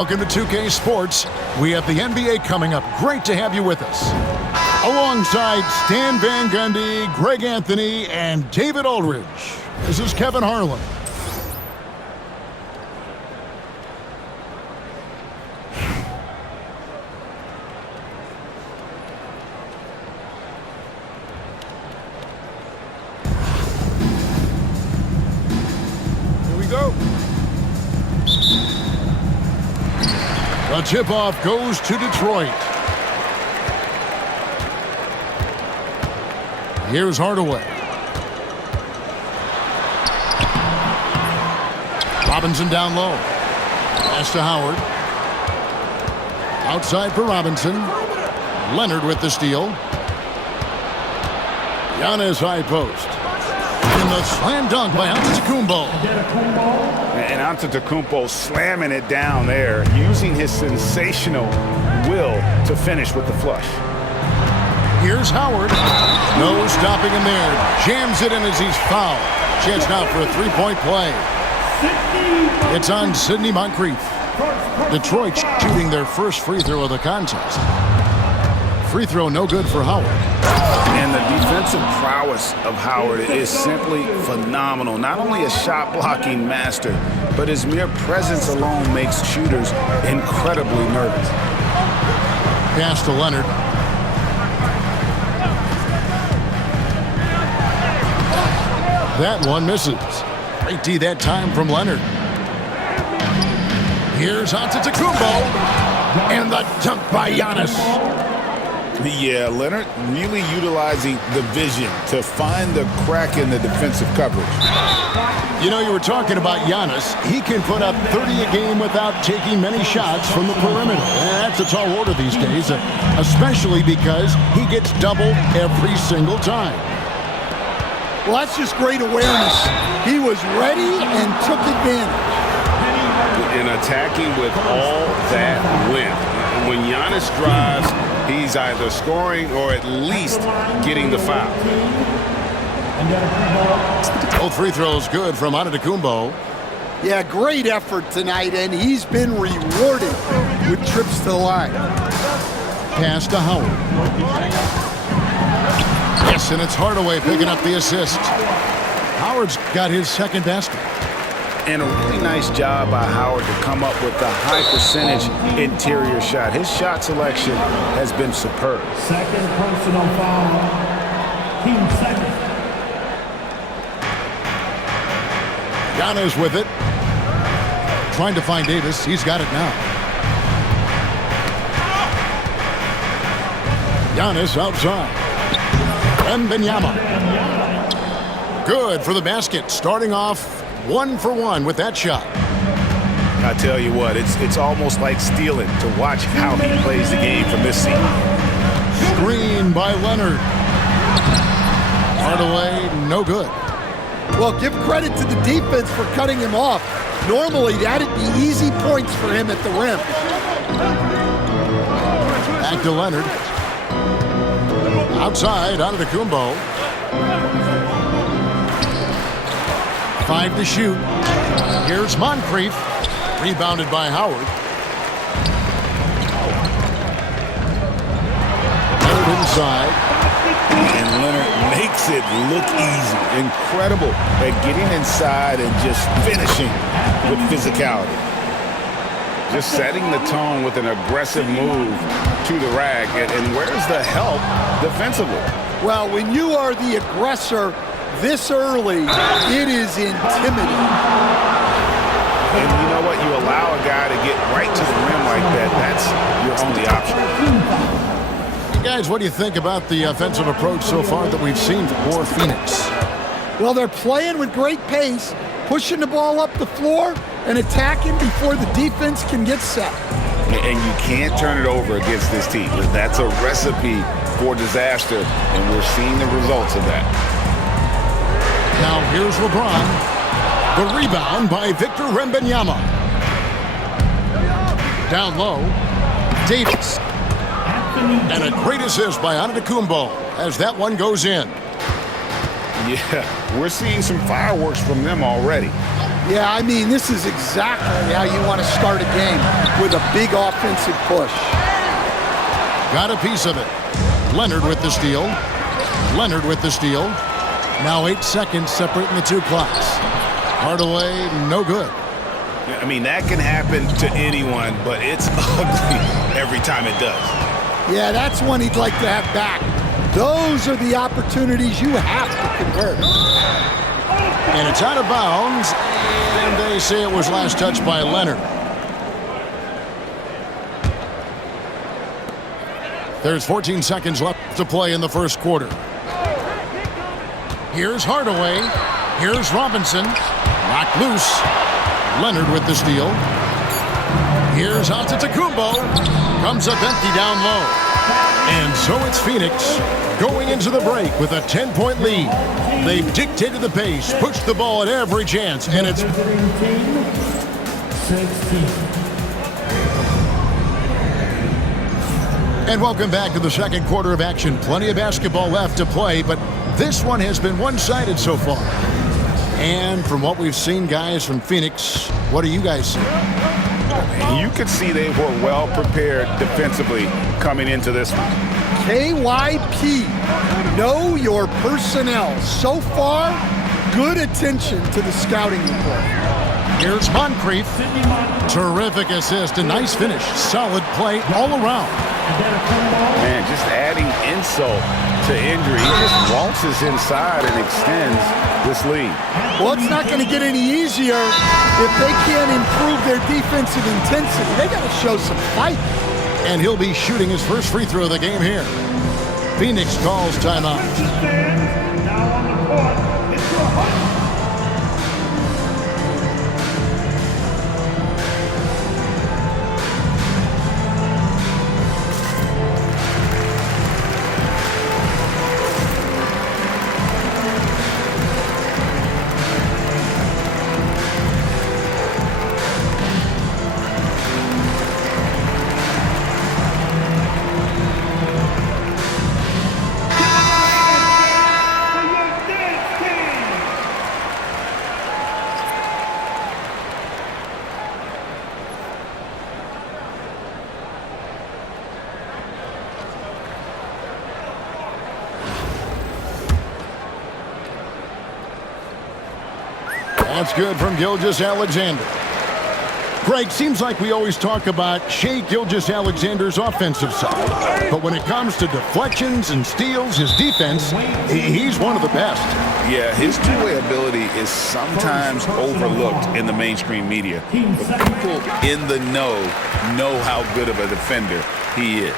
Welcome to 2K Sports. We have the NBA coming up. Great to have you with us. Alongside Stan Van Gundy, Greg Anthony, and David Aldridge. This is Kevin Harlan. Here we go. The tip-off goes to Detroit. Here's Hardaway. Robinson down low. Pass to Howard. Outside for Robinson. Leonard with the steal. Giannis high post. And the slam dunk by Antetokounmpo. And Antetokounmpo slamming it down there, using his sensational will to finish with the flush. Here's Howard. No stopping him there. Jams it in as he's fouled. Chance now for a three-point play. It's on Sidney Moncrief. Detroit shooting their first free throw of the contest. Free throw no good for Howard. And the defensive prowess of Howard is simply phenomenal. Not only a shot-blocking master, but his mere presence alone makes shooters incredibly nervous. Pass to Leonard. That one misses. Great D that time from Leonard. Here's Antetokounmpo. And the dunk by Giannis. Yeah, Leonard really utilizing the vision to find the crack in the defensive coverage. You know, you were talking about Giannis. He can put up 30 a game without taking many shots from the perimeter. That's a tall order these days, especially because he gets doubled every single time. Well, that's just great awareness. He was ready and took advantage. And attacking with all that width. When Giannis drives, he's either scoring or at least getting the foul. Both free throws good from Antetokounmpo. Yeah, great effort tonight, and he's been rewarded with trips to the line. Pass to Howard. Yes, and it's Hardaway picking up the assist. Howard's got his second basket. And a really nice job by Howard to come up with a high percentage interior shot. His shot selection has been superb. Second personal foul. Team second. Giannis with it. Trying to find Davis. He's got it now. Giannis outside. Wembanyama. Good for the basket. Starting off 1-for-1 with that shot. I tell you what, it's almost like stealing to watch how he plays the game from this seat. Screen by Leonard. Hardaway, no good. Well, give credit to the defense for cutting him off. Normally, that'd be easy points for him at the rim. Back to Leonard. Outside, Antetokounmpo. 5 to shoot. Here's Moncrief. Rebounded by Howard. Leonard inside. And Leonard makes it look easy. Incredible at getting inside and just finishing with physicality. Just setting the tone with an aggressive move to the rack. And where's the help defensively? Well, when you are the aggressor this early, it is intimidating. And you know what? You allow a guy to get right to the rim like that. That's your only option. Guys, what do you think about the offensive approach so far that we've seen for Phoenix? Well, they're playing with great pace, pushing the ball up the floor and attacking before the defense can get set. And you can't turn it over against this team. That's a recipe for disaster, and we're seeing the results of that. Now here's LeBron. The rebound by Victor Wembanyama. Down low, Davis. And a great assist by Antetokounmpo as that one goes in. Yeah, we're seeing some fireworks from them already. Yeah, I mean, this is exactly how you want to start a game, with a big offensive push. Got a piece of it. Leonard with the steal. Leonard with the steal. Now 8 seconds separating the two clocks. Hardaway, no good. I mean, that can happen to anyone, but it's ugly every time it does. Yeah, that's one he'd like to have back. Those are the opportunities you have to convert. And it's out of bounds, and they say it was last touched by Leonard. There's 14 seconds left to play in the first quarter. Here's Hardaway. Here's Robinson. Knocked loose. Leonard with the steal. Here's Antetokounmpo. Comes up empty down low. And so it's Phoenix going into the break with a 10-point lead. They've dictated the pace, pushed the ball at every chance, and it's... Visiting team, 16. And welcome back to the second quarter of action. Plenty of basketball left to play, but this one has been one-sided so far. And from what we've seen, guys, from Phoenix, what do you guys see? You could see they were well prepared defensively coming into this one. KYP, know your personnel. So far, good attention to the scouting report. Here's Moncrief. Terrific assist, a nice finish. Solid play all around. Man, just adding insult to injury. He just waltzes inside and extends this lead. Well, it's not going to get any easier if they can't improve their defensive intensity. They got to show some fight. And he'll be shooting his first free throw of the game here. Phoenix calls timeout. Now on the court, it's your host. That's good from Gilgeous-Alexander. Greg, seems like we always talk about Shai Gilgeous-Alexander's offensive side. But when it comes to deflections and steals, his defense, he's one of the best. Yeah, his two-way ability is sometimes overlooked in the mainstream media. But people in the know how good of a defender he is.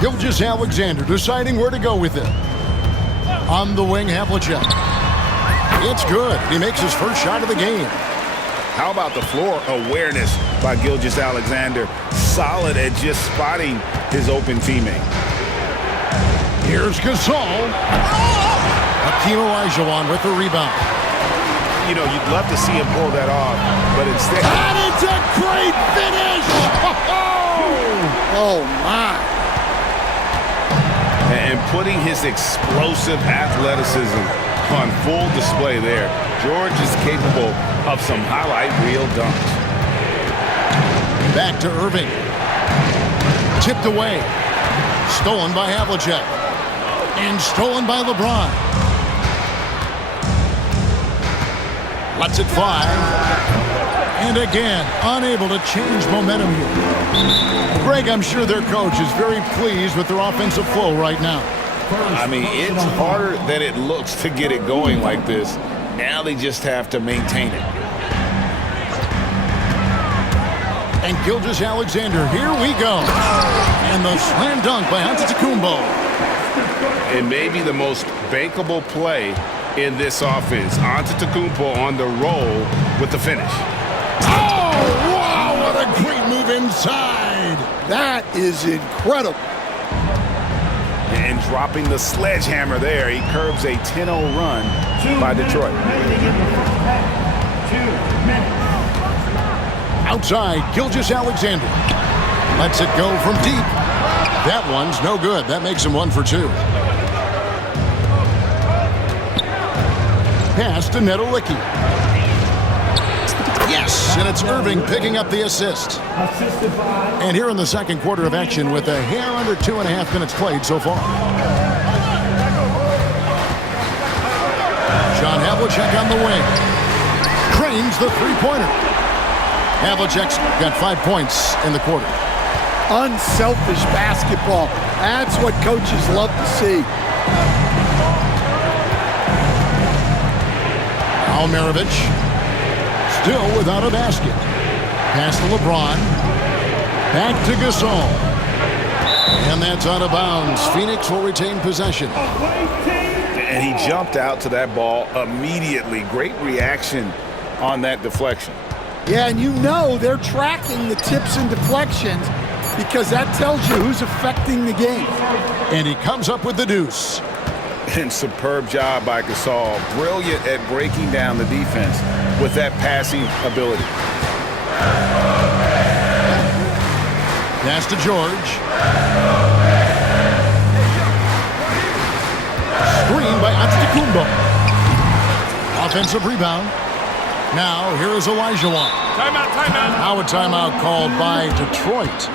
Gilgeous-Alexander deciding where to go with it. On the wing, Havlicek. It's good. He makes his first shot of the game. How about the floor awareness by Gilgeous-Alexander? Solid at just spotting his open teammate. Here's Gasol. Hakeem Olajuwon with the rebound. You know, you'd love to see him pull that off, but instead... And it's a great finish! Oh, my. And putting his explosive athleticism on full display there. George is capable of some highlight reel dunks. Back to Irving. Tipped away. Stolen by Havlicek. And stolen by LeBron. Lets it fly. And again, unable to change momentum here. Greg, I'm sure their coach is very pleased with their offensive flow right now. I mean, it's harder than it looks to get it going like this. Now they just have to maintain it. And Gilgeous-Alexander, here we go. And the slam dunk by Antetokounmpo. And maybe the most bankable play in this offense. Antetokounmpo on the roll with the finish. Oh, wow, what a great move inside. That is incredible. And dropping the sledgehammer there, he curbs a 10-0 run by Detroit. 2 minutes. Outside, Gilgeous-Alexander. Lets it go from deep. That one's no good. That makes him 1 for 2. pass to Nedolicki. Yes, and it's Irving picking up the assist. Assisted by And here in the second quarter of action with a hair under 2.5 minutes played so far. John Havlicek on the wing. Cranes the three-pointer. Havlicek's got 5 points in the quarter. Unselfish basketball. That's what coaches love to see. Almarovich still without a basket. Pass to LeBron. Back to Gasol. And that's out of bounds. Phoenix will retain possession. And he jumped out to that ball immediately. Great reaction on that deflection. Yeah, and you know they're tracking the tips and deflections because that tells you who's affecting the game. And he comes up with the deuce. And superb job by Gasol. Brilliant at breaking down the defense with that passing ability. Pass to George. Screen by Antetokounmpo. Offensive rebound. Now, here is Olajuwon. Timeout. Now a timeout called by Detroit.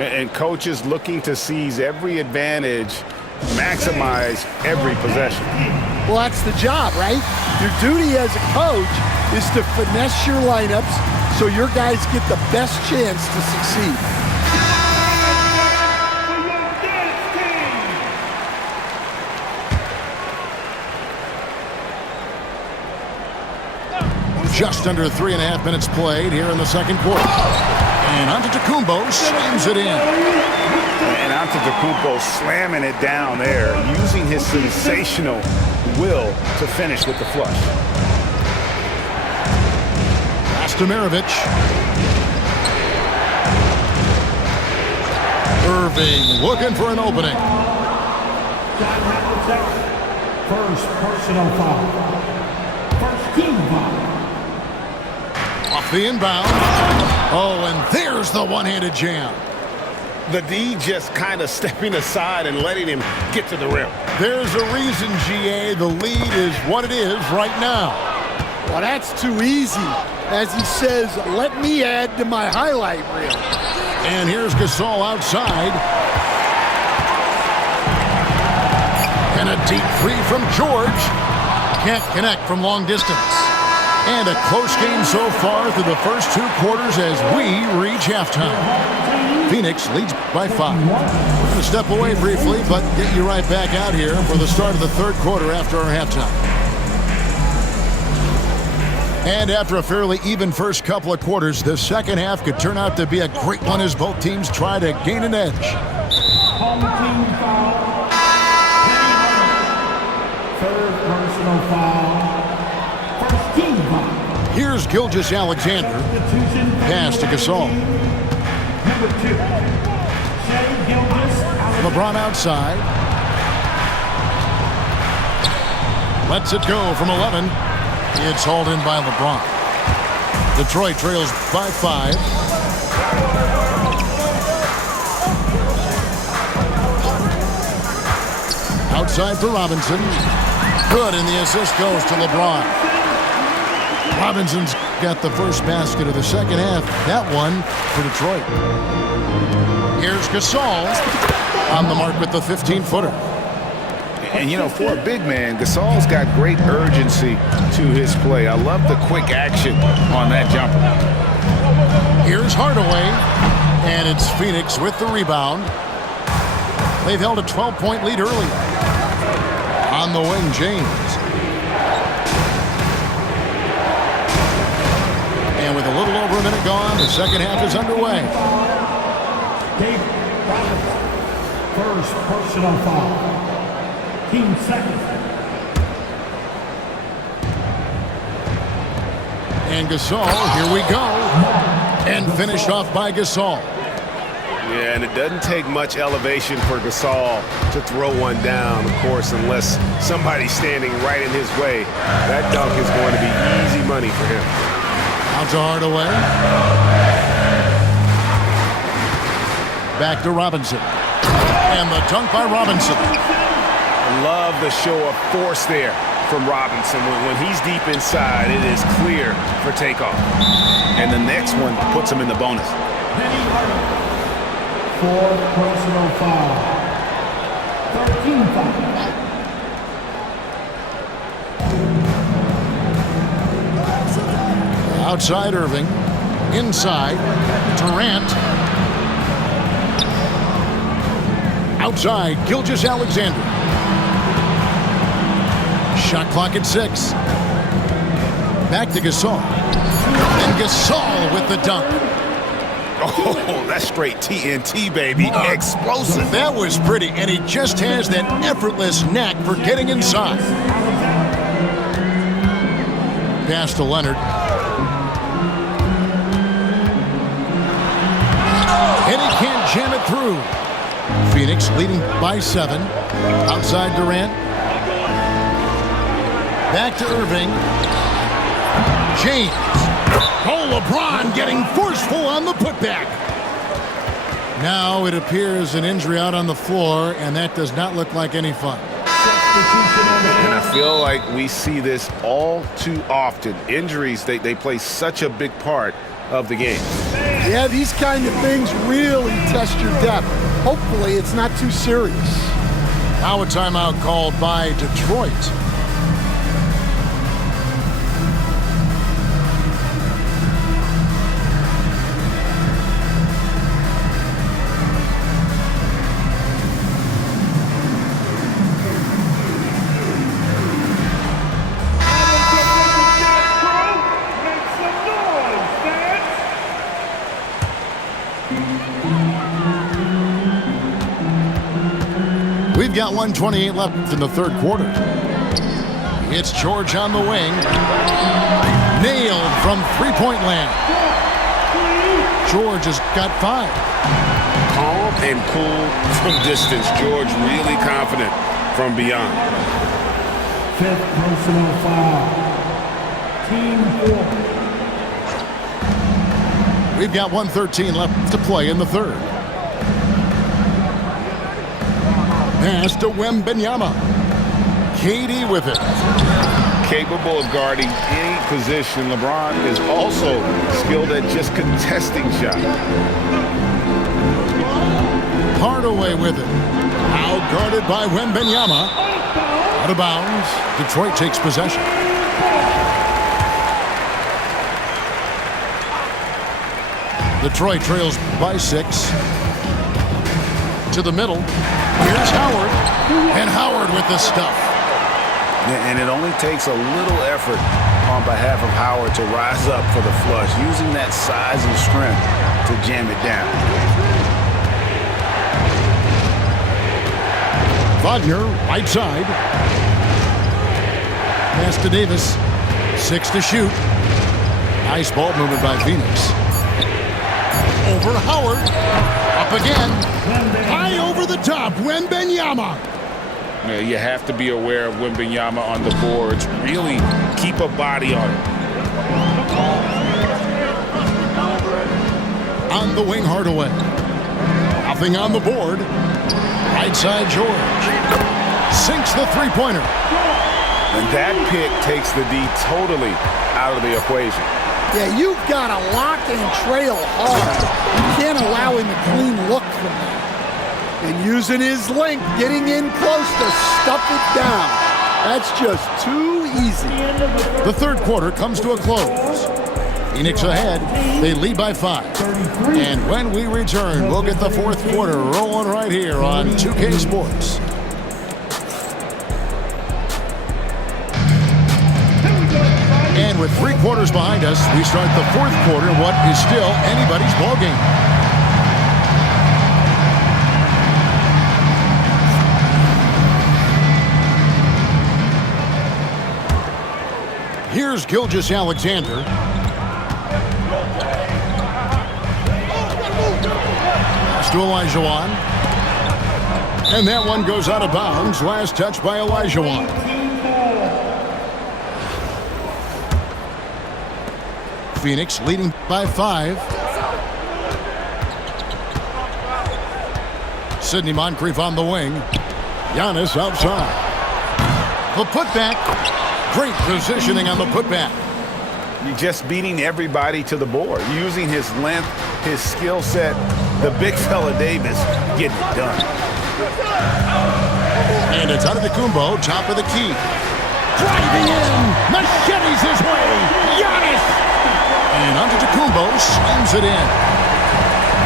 And coaches looking to seize every advantage, maximize every possession. Well, that's the job, right? Your duty as a coach is to finesse your lineups so your guys get the best chance to succeed. Just under 3.5 minutes played here in the second quarter. And Antetokounmpo slams it in. And Antetokounmpo slamming it down there, using his sensational will to finish with the flush. Pass to Maravich. Irving looking for an opening. John Havlicek, first personal foul. First team foul. Off the inbound. Oh, and there's the one-handed jam. The D just kind of stepping aside and letting him get to the rim. There's a reason, GA, the lead is what it is right now. Well, that's too easy. As he says, let me add to my highlight reel. And here's Gasol outside. And a deep three from George. Can't connect from long distance. And a close game so far through the first 2 quarters as we reach halftime. Phoenix leads by 5. We're going to step away briefly, but get you right back out here for the start of the third quarter after our halftime. And after a fairly even first couple of quarters, the second half could turn out to be a great one as both teams try to gain an edge. Home team foul. Third personal foul. First team foul. Here's Gilgeous-Alexander. Substitution. Pass to Gasol. Number 2. Shai Gilgeous-Alexander. LeBron outside. Lets it go from 11. It's hauled in by LeBron. Detroit trails by 5. Outside for Robinson. Good, and the assist goes to LeBron. Robinson's got the first basket of the second half. That one for Detroit. Here's Gasol on the mark with the 15-footer. And, you know, for a big man, Gasol's got great urgency to his play. I love the quick action on that jumper. Here's Hardaway, and it's Phoenix with the rebound. They've held a 12-point lead early. On the wing, James. And with a little over a minute gone, the second half is underway. David Robinson. First personal foul. Team second. And Gasol, here we go. And finished off by Gasol. Yeah, and it doesn't take much elevation for Gasol to throw one down, of course, unless somebody's standing right in his way. That dunk is going to be easy money for him. Out to Hardaway. Back to Robinson. And the dunk by Robinson. Love the show of force there from Robinson. When he's deep inside, it is clear for takeoff. And the next one puts him in the bonus. 4 personal foul. 13 foul. Outside Irving. Inside. Durant. Outside, Gilgeous-Alexander. Shot clock at 6. Back to Gasol. And Gasol with the dunk. Oh, that's straight TNT, baby. Explosive. That was pretty, and he just has that effortless knack for getting inside. Pass to Leonard. And he can't jam it through. Phoenix leading by 7. Outside Durant. Back to Irving. James. Oh, LeBron getting forceful on the putback. Now it appears an injury out on the floor, and that does not look like any fun. And I feel like we see this all too often. Injuries, they play such a big part of the game. Yeah, these kind of things really test your depth. Hopefully it's not too serious. Now a timeout called by Detroit. We've got 1:28 left in the third quarter. It's George on the wing. Nailed from three-point land. George has got 5. Calm and cool from distance. George really confident from beyond. 5th personal foul. Team 4. We've got 1:13 left to play in the third. Pass to Wembanyama. KD with it. Capable of guarding any position. LeBron is also skilled at just contesting shots. Hardaway with it. Out guarded by Wembanyama. Out of bounds. Detroit takes possession. Detroit trails by 6. To the middle. Here's Howard. And Howard with the stuff. And it only takes a little effort on behalf of Howard to rise up for the flush, using that size and strength to jam it down. Wagner, right side. Pass to Davis. 6 to shoot. Nice ball movement by Phoenix. Over Howard. Up again. High over the top. Wembanyama. You have to be aware of Wembanyama on the boards. Really keep a body on it. On the wing, Hardaway. Nothing on the board. Right side, George. Sinks the three-pointer. And that pick takes the D totally out of the equation. Yeah, you've got to lock and trail hard. You can't allow him a clean look from that. And using his length, getting in close to stuff it down. That's just too easy. The third quarter comes to a close. Phoenix ahead. They lead by 5. And when we return, we'll get the fourth quarter rolling right here on 2K Sports. And with 3 quarters behind us, we start the fourth quarter in what is still anybody's ballgame. Here's Gilgeous-Alexander. Pass to Olajuwon. And that one goes out of bounds. Last touch by Olajuwon. Phoenix leading by 5. Sidney Moncrief on the wing. Giannis outside. The putback. Great positioning on the putback. You're just beating everybody to the board, using his length, his skill set. The big fella Davis getting it done. And it's Antetokounmpo, top of the key. Driving in, machetes his way, Giannis! And Antetokounmpo slams it in.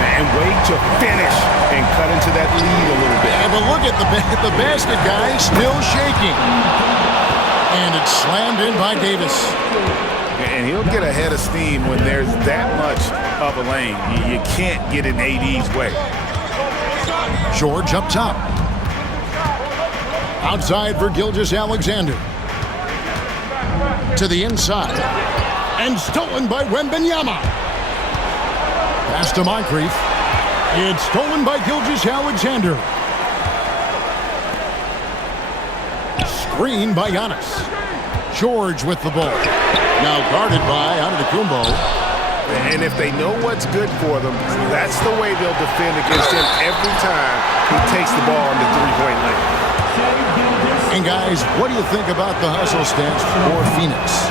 And wait to finish and cut into that lead a little bit. Yeah, but look at the basket guy still shaking. And it's slammed in by Davis. And he'll get ahead of steam when there's that much of a lane. You can't get in AD's way. George up top. Outside for Gilgeous-Alexander. To the inside. And stolen by Wembanyama. Pass to Moncrief. It's stolen by Gilgeous-Alexander. Screen by Giannis. George with the ball. Now guarded by Antetokounmpo. And if they know what's good for them, that's the way they'll defend against him every time he takes the ball in the three-point lane. And guys, what do you think about the hustle stance for Phoenix?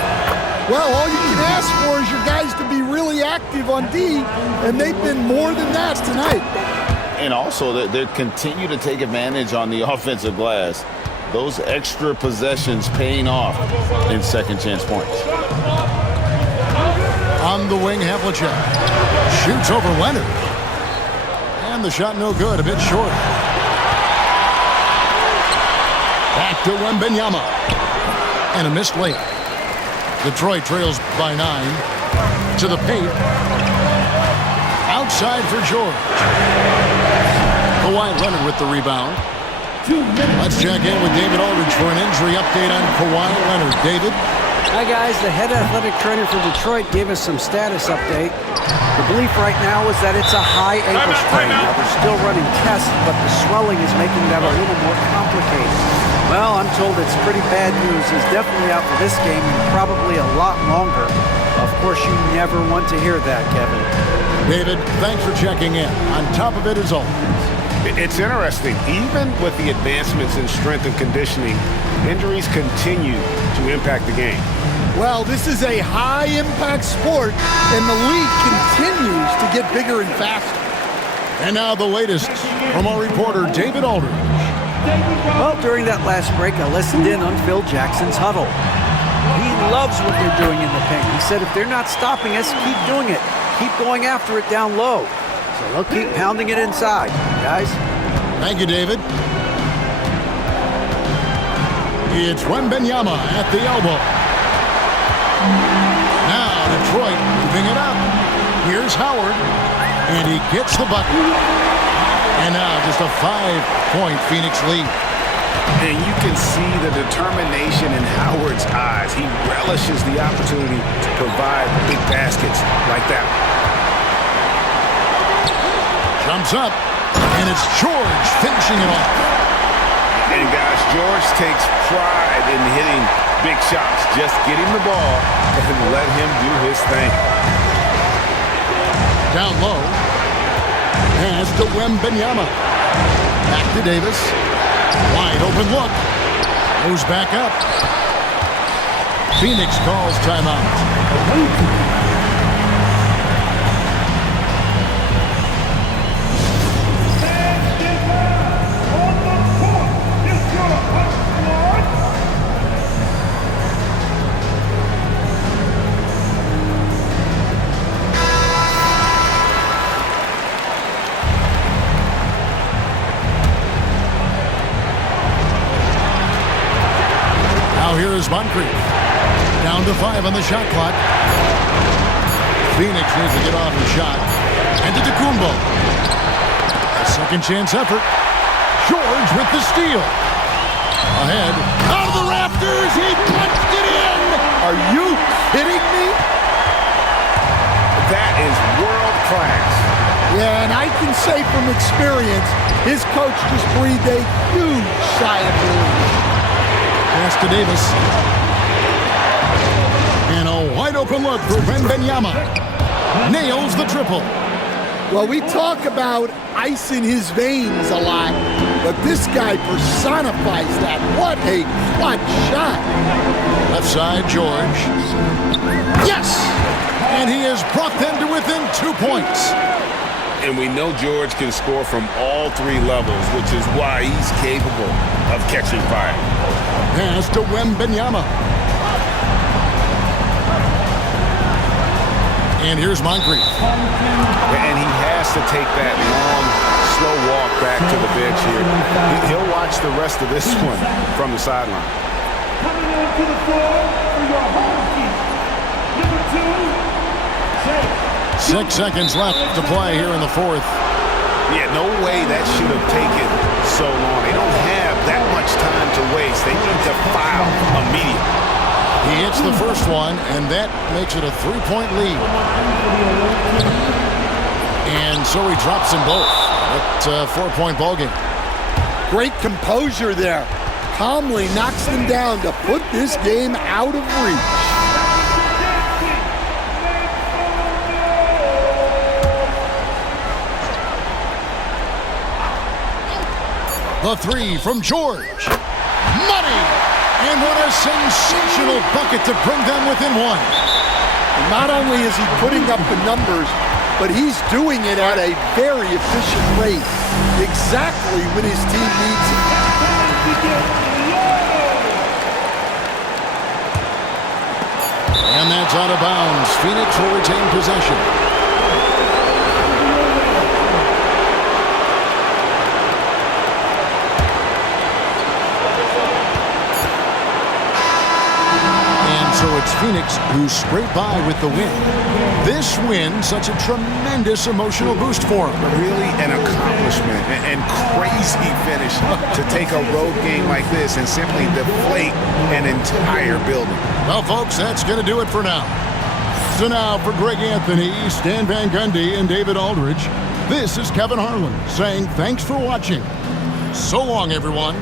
Well, all you can ask for is your guys to be really active on D, and they've been more than that tonight. And also, they continue to take advantage on the offensive glass. Those extra possessions paying off in second chance points. On the wing, Havlicek shoots over Leonard. And the shot no good, a bit short. Back to Wembanyama. And a missed layup. Detroit trails by 9. To the paint. Outside for George. Kawhi Leonard with the rebound. Let's check in with David Aldridge for an injury update on Kawhi Leonard. David? Hi, guys. The head athletic trainer for Detroit gave us some status update. The belief right now is that it's a high ankle sprain. Now, they're still running tests, but the swelling is making that a little more complicated. Well, I'm told it's pretty bad news. He's definitely out for this game and probably a lot longer. Of course, you never want to hear that, Kevin. David, thanks for checking in. On top of it as always. It's interesting. Even with the advancements in strength and conditioning, injuries continue to impact the game. Well, this is a high-impact sport, and the league continues to get bigger and faster. And now the latest from our reporter, David Aldridge. Well, during that last break, I listened in on Phil Jackson's huddle. He loves what they're doing in the paint. He said if they're not stopping us, keep doing it. Keep going after it down low. So they'll keep pounding it inside, guys. Thank you, David. It's Wembanyama at the elbow. Now Detroit moving it up. Here's Howard, and he gets the bucket. And now just a 5-point Phoenix lead. And you can see the determination in Howard's eyes. He relishes the opportunity to provide big baskets like that. Jumps up, and it's George finishing it off. And guys, George takes pride in hitting big shots. Just get him the ball and let him do his thing. Down low. Pass to Wembanyama. Back to Davis. Wide open look. Goes back up. Phoenix calls timeout. Now here is Moncrief. Down to 5 on the shot clock. Phoenix needs to get off the shot. And to Antetokounmpo. A second chance effort. George with the steal. Ahead. Out of the rafters. He punched it in. Are you kidding me? That is world class. Yeah, and I can say from experience, his coach just breathed a huge sigh of relief. Pass to Davis. And a wide open look for Wembanyama. Nails the triple. Well, we talk about ice in his veins a lot. but this guy personifies that. What a clutch shot. Left side, George. Yes! And he has brought them to within 2 points. And we know George can score from all three levels, which is why he's capable of catching fire. Pass to Wembanyama. And here's Moncrief. And he has to take that long, slow walk back to the bench here. He'll watch the rest of this one from the sideline. Coming onto the floor for your home team. Number 2, Jake. 6 seconds left to play here in the fourth. Yeah, no way that should have taken so long. They don't have that much time to waste. They need to foul immediately. He hits the first one, and that makes it a 3-point lead. And so he drops them both. It's a 4-point ballgame. Great composure there. Calmly knocks them down to put this game out of reach. The three from George. Money! And what a sensational bucket to bring them within one. Not only is he putting up the numbers, but he's doing it at a very efficient rate. Exactly when his team needs it. And that's out of bounds. Phoenix will retain possession. So it's Phoenix who scraped by with the win. This win, such a tremendous emotional boost for him. Really an accomplishment and crazy finish to take a road game like this and simply deflate an entire building. Well, folks, that's going to do it for now. So now for Greg Anthony, Stan Van Gundy, and David Aldridge, this is Kevin Harlan saying thanks for watching. So long, everyone.